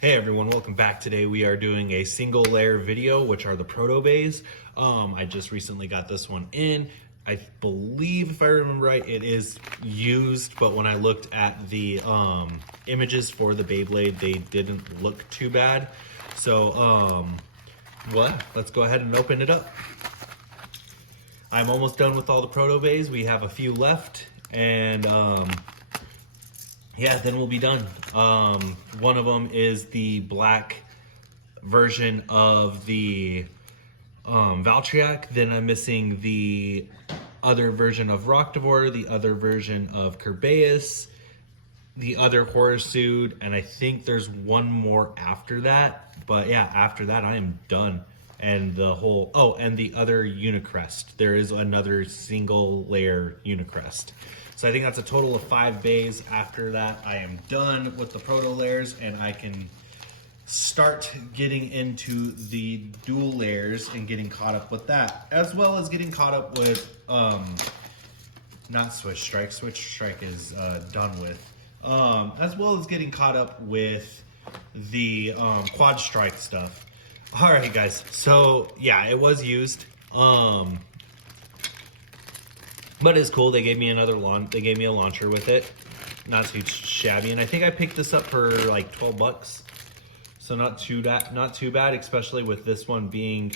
Hey everyone, welcome back. Today we are doing a single layer video, which are the proto bays. I just recently got this one in. I believe, if I remember right, it is used, but when I looked at the images for the Beyblade, they didn't look too bad. So, let's go ahead and open it up. I'm almost done with all the proto bays. We have a few left, and yeah, then we'll be done. One of them is the black version of the Valtryek. Then I'm missing the other version of Rocktavor, the other version of Kerbeus, the other horror suit, and I think there's one more after that. But yeah, after that I am done. And the whole, oh, and the other Unicrest. There is another single layer Unicrest. So I think that's a total of 5 bays. After that, I am done with the proto layers and I can start getting into the dual layers and getting caught up with that, as well as getting caught up with, not Switch Strike. Switch Strike is done with. As well as getting caught up with the Quad Strike stuff. All right, guys. So yeah, it was used. But it's cool. They gave me another They gave me a launcher with it. Not too shabby, and I think I picked this up for like 12 bucks. So not too bad, especially with this one being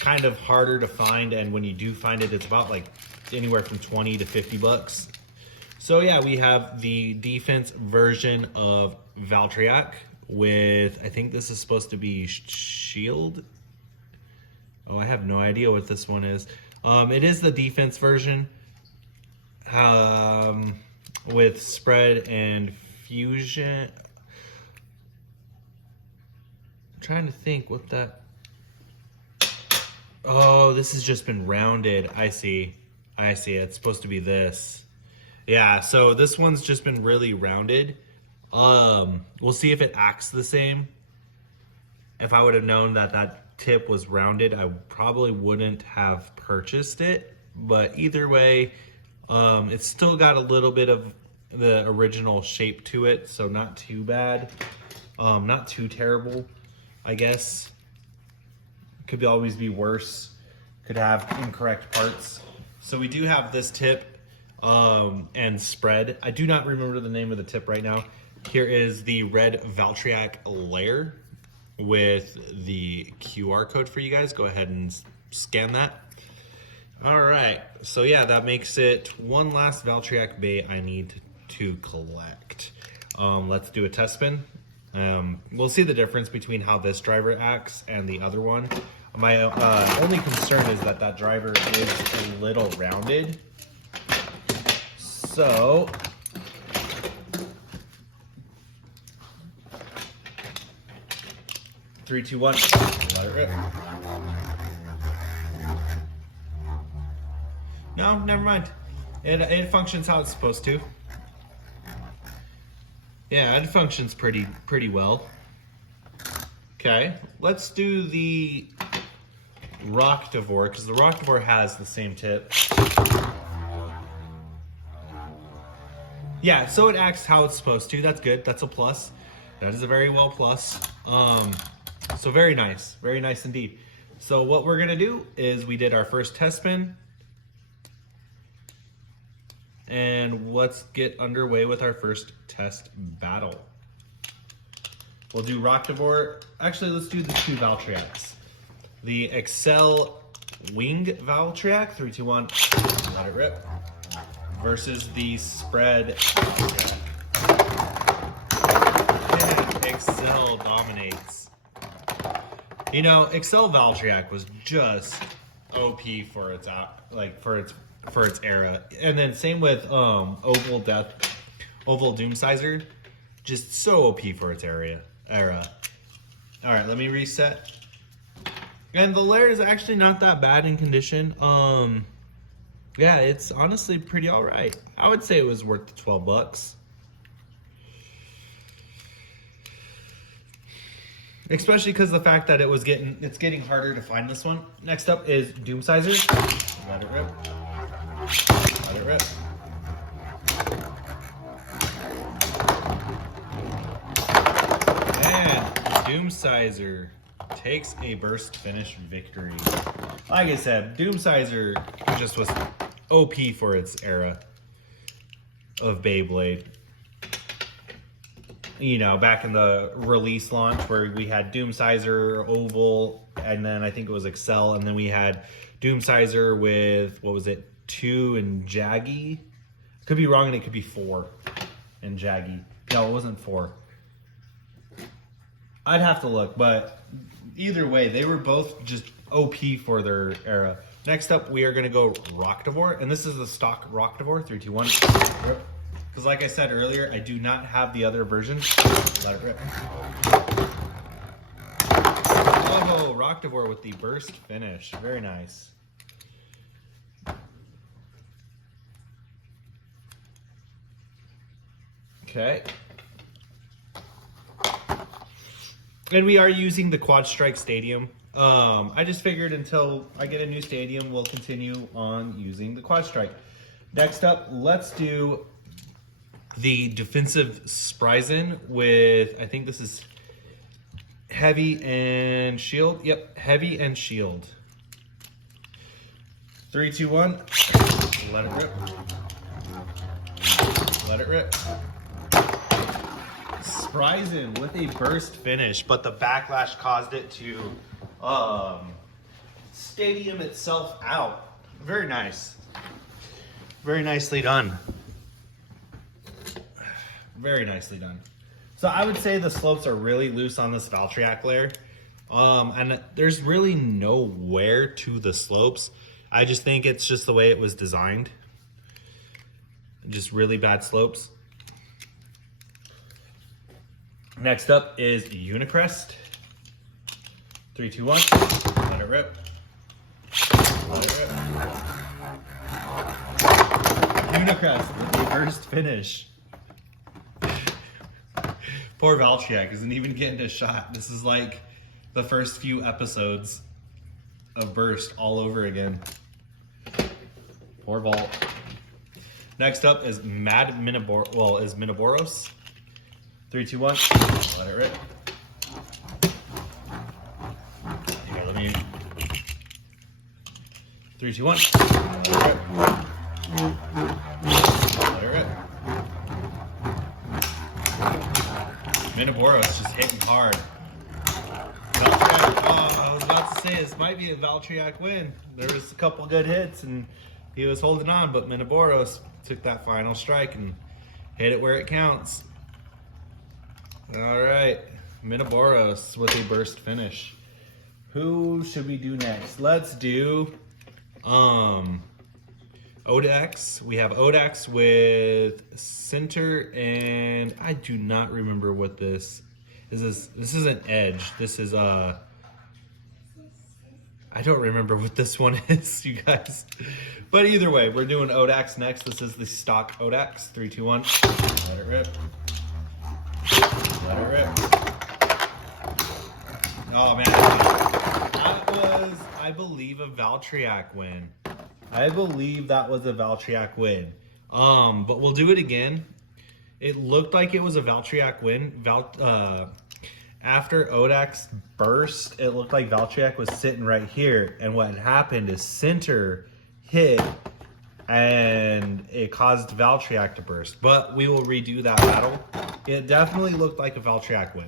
kind of harder to find. And when you do find it, it's about like anywhere from 20 to 50 bucks. So yeah, we have the defense version of Valtryek with, I think this is supposed to be shield. Oh, I have no idea what this one is. It is the defense version. With spread and fusion. I'm trying to think what that. Oh, this has just been rounded. I see. It's supposed to be this. Yeah, so this one's just been really rounded. We'll see if it acts the same. If I would have known that that tip was rounded, I probably wouldn't have purchased it. But either way, it's still got a little bit of the original shape to it, so not too bad. Not too terrible, I guess. Could always be worse. Could have incorrect parts. So we do have this tip and spread. I do not remember the name of the tip right now. Here is the red Valtryek layer with the QR code for you guys. Go ahead and scan that. All right, so yeah, that makes it one last Valtryek bay I need to collect. Let's do a test spin. We'll see the difference between how this driver acts and the other one. My only concern is that that driver is a little rounded. So, three, two, one, let it rip. No, never mind. It functions how it's supposed to. Yeah, it functions pretty well. Okay, let's do the Rocktavor, because the Rocktavor has the same tip. Yeah, so it acts how it's supposed to. That's good. That's a plus. That is a very well plus. So very nice indeed. So what we're gonna do is we did our first test spin. And let's get underway with our first test battle. We'll do Rocktavor. Actually, let's do the two Valtryeks. The Excel Wing Valtryek, 3, 2, 1, let it rip. Versus the Spread Valtryek. And Excel dominates. You know, Excel Valtryek was just OP for its for its era. And then same with Oval Doomsizer, just so OP for its era. All right, let me reset. And the layer is actually not that bad in condition. Yeah, it's honestly pretty all right. I would say it was worth the 12 bucks. Especially because the fact that it's getting harder to find this one. Next up is Doomsizer. Let it rip. Let it rip. And Doomsizer takes a burst finish victory. Like I said, Doomsizer just was OP for its era of Beyblade. You know, back in the release launch where we had Doomsizer, Oval, and then I think it was Excel, and then we had Doomsizer with, what was it, 2 and Jaggy? Could be wrong, and it could be 4 and Jaggy. No, it wasn't 4. I'd have to look, but either way, they were both just OP for their era. Next up, we are going to go Rocktavor, and this is the stock Rocktavor. 3, 2, 1. Because like I said earlier, I do not have the other version. Let it rip. Oh, Rocktavor with the burst finish. Very nice. Okay. And we are using the Quad Strike Stadium. I just figured until I get a new stadium, we'll continue on using the Quad Strike. Next up, let's do the defensive Spryzen with, I think this is heavy and shield. Yep, heavy and shield. 3, 2, 1. Let it rip. Let it rip. Spryzen with a burst finish, but the backlash caused it to stadium itself out. Very nice. Very nicely done. Very nicely done. So I would say the slopes are really loose on this Valtryek layer. And there's really no wear to the slopes. I just think it's just the way it was designed. Just really bad slopes. Next up is Unicrest. 3, 2, 1. Let it rip. Let it rip. Unicrest with a burst finish. Poor Valtryek isn't even getting a shot. This is like the first few episodes of Burst all over again. Poor Vault. Next up is Minoboros. 3, 2, 1. Let it rip. Here, let me. 3, 2, 1. Let it rip. Let it rip. Minoboros just hitting hard. Valtryek, I was about to say this might be a Valtryek win. There was a couple good hits and he was holding on, but Minoboros took that final strike and hit it where it counts. All right, Minoboros with a burst finish. Who should we do next? Let's do Odax. We have Odax with center, and I do not remember what this is. This is an edge. This is I don't remember what this one is, you guys. But either way, we're doing Odax next. This is the stock Odax. 3, 2, 1. Let it rip. Let it rip. Oh man, that was, I believe, a Valtryek win. I believe that was a Valtryek win. But we'll do it again. It looked like it was a Valtryek win. After Odax burst, it looked like Valtryek was sitting right here. And what had happened is center hit and it caused Valtryek to burst. But we will redo that battle. It definitely looked like a Valtryek win.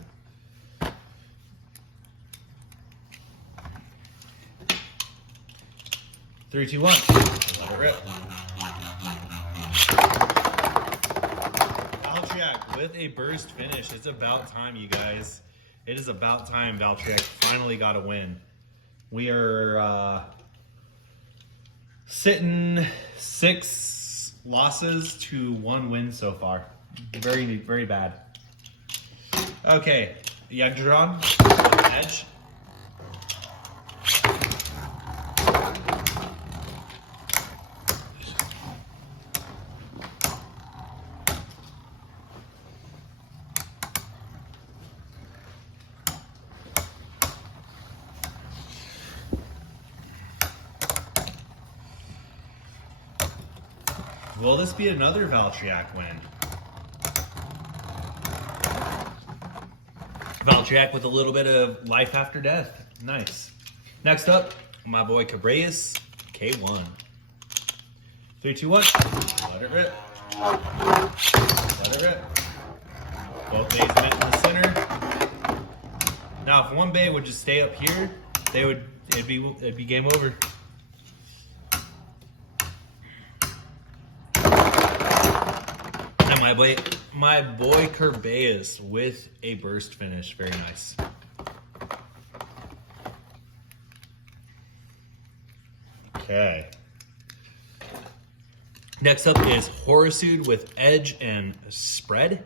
Three, two, one. Let it rip. Valtryek with a burst finish. It's about time, you guys. It is about time Valtryek finally got a win. We are sitting 6 losses to 1 win so far. Very, very bad. Okay, Yagdron, edge. Will this be another Valtryek win? Valtryek with a little bit of life after death. Nice. Next up, my boy Cabrera's K1. 3, 2, 1. Let it rip. Let it rip. Both bays met in the center. Now, if one bay would just stay up here, it'd be game over. And my boy Kerbeus with a burst finish. Very nice. Okay. Next up is Horisude with edge and spread.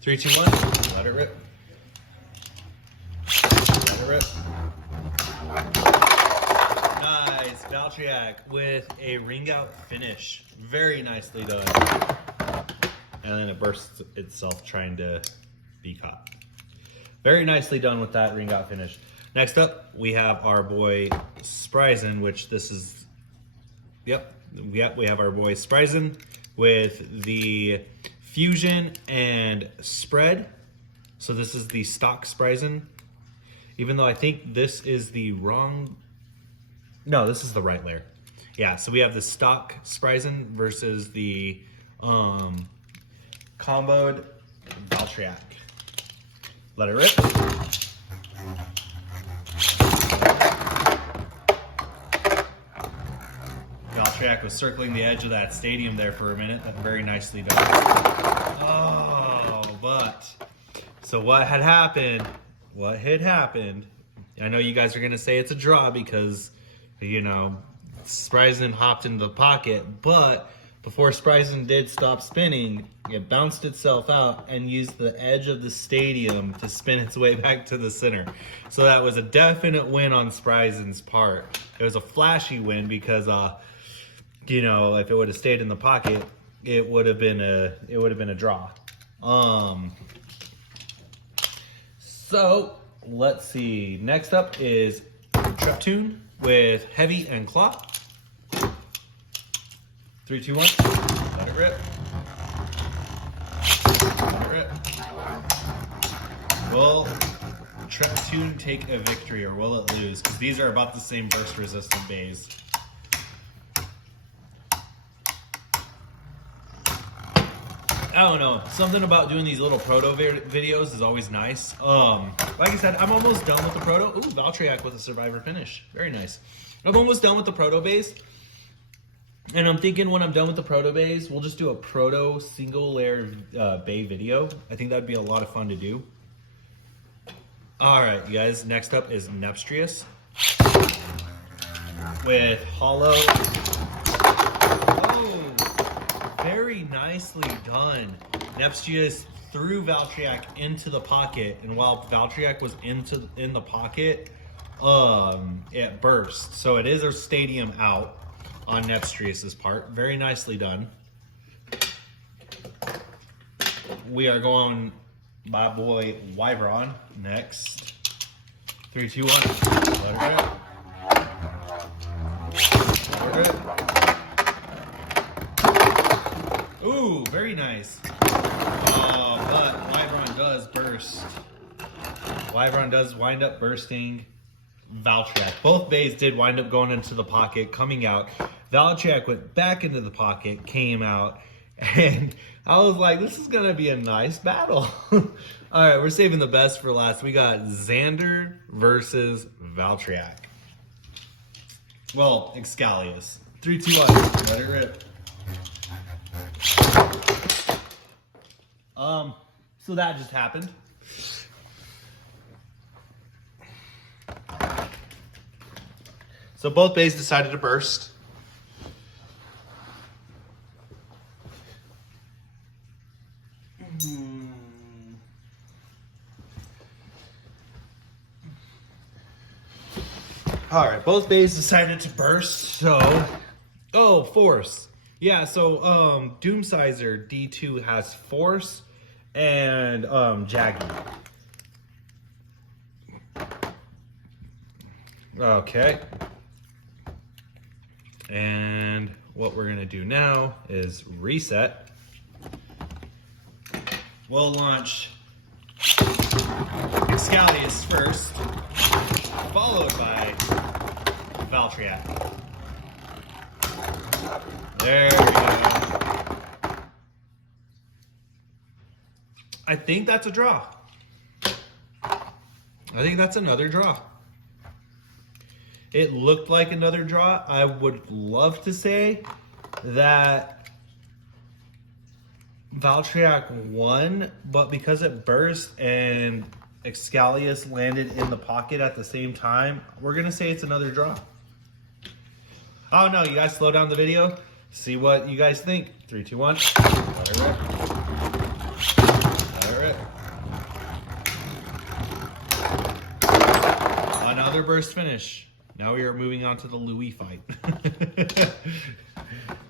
Three, two, one. Let it rip. Let it rip. Nice. Valtryek with a ring out finish. Very nicely done. And then it bursts itself trying to be caught. Very nicely done with that ring out finish. Next up, we have our boy Spryzen, which this is, we have our boy Spryzen with the fusion and spread. So this is the stock Spryzen, even though I think this is the wrong, no, this is the right layer. Yeah, so we have the stock Spryzen versus the comboed Valtryek. Let it rip. Valtryek was circling the edge of that stadium there for a minute. That's very nicely done. Oh, but so what had happened? What had happened? I know you guys are gonna say it's a draw because, you know, Spryzen hopped into the pocket, but before Spryzen did stop spinning, it bounced itself out and used the edge of the stadium to spin its way back to the center. So that was a definite win on Spryzen's part. It was a flashy win because, you know, if it would have stayed in the pocket, it would have been a draw. So let's see. Next up is Treptune with Heavy and Claw. 3, 2, 1. Let it rip. Let it rip. Will Treptune take a victory or will it lose? Because these are about the same burst resistant bays. I don't know. Something about doing these little proto videos is always nice. Like I said, I'm almost done with the proto. Ooh, Valtryek with a survivor finish. Very nice. I'm almost done with the proto bays. And I'm thinking when I'm done with the proto bays, we'll just do a proto single layer bay video. I think that'd be a lot of fun to do. All right, you guys. Next up is Nepstrius with Hollow. Oh, very nicely done. Nepstrius threw Valtryek into the pocket, and while Valtryek was in the pocket, it burst. So it is a stadium out on Nepstrius's part. Very nicely done. We are going my boy Wyvron next. 3, 2, 1. Let it rip. Ooh, very nice. But Wyvron does burst. Wyvron does wind up bursting Valtryek. Both bays did wind up going into the pocket, coming out. Valtryek went back into the pocket, came out, and I was like, this is going to be a nice battle. All right, we're saving the best for last. We got Xander versus Valtryek. Well, Excalius. 3, 2, 1. Let it rip. So that just happened. So both bays decided to burst. All right, both bays decided to burst. So, oh, force. Yeah, so Doomsizer D2 has force and Jaggy. Okay. And what we're gonna do now is reset. We'll launch Excalius first, followed by Valtryek. There we go. I think that's a draw. I think that's another draw. It looked like another draw. I would love to say that Valtryek won, but because it burst and Excalius landed in the pocket at the same time, we're gonna say it's another draw. Oh no, you guys slow down the video. See what you guys think. 3, 2, 1. Let it rip. Let it rip. Another burst finish. Now we are moving on to the Louis fight.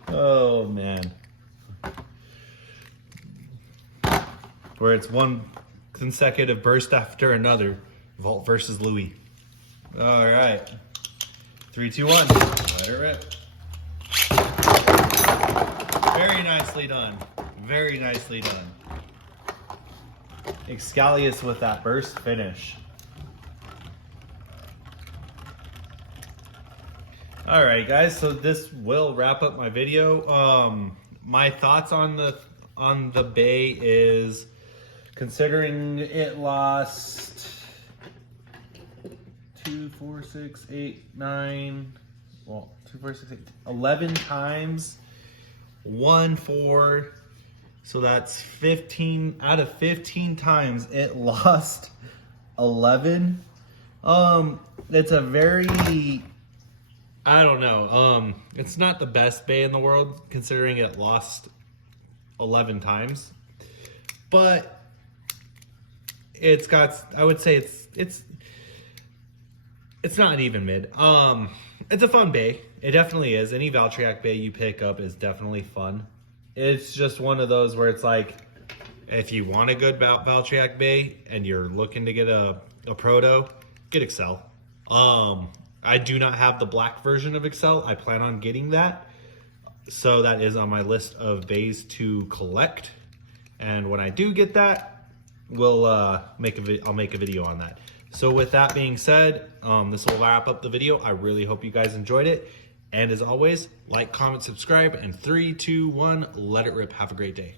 Oh man. Where it's one consecutive burst after another. Vault versus Louis. All right. 3, 2, 1. Let it rip. Very nicely done. Very nicely done. Excalius with that burst finish. All right, guys. So this will wrap up my video. My thoughts on the Bay is, considering it lost 2, 4, 6, 8, 9. Well, 2, 4, 6, 8, 11 times. 1, 4. So that's 15 out of 15 times it lost 11. It's a very, I don't know. It's not the best Bay in the world considering it lost 11 times. But it's got, I would say it's not even mid. It's a fun Bay. It definitely is. Any Valtryek Bay you pick up is definitely fun. It's just one of those where it's like, if you want a good Valtryek Bay and you're looking to get a proto, get Excel. I do not have the black version of Excel. I plan on getting that. So that is on my list of bays to collect. And when I do get that, I'll make a video on that. So with that being said, this will wrap up the video. I really hope you guys enjoyed it. And as always, like, comment, subscribe, and 3, 2, 1, let it rip. Have a great day.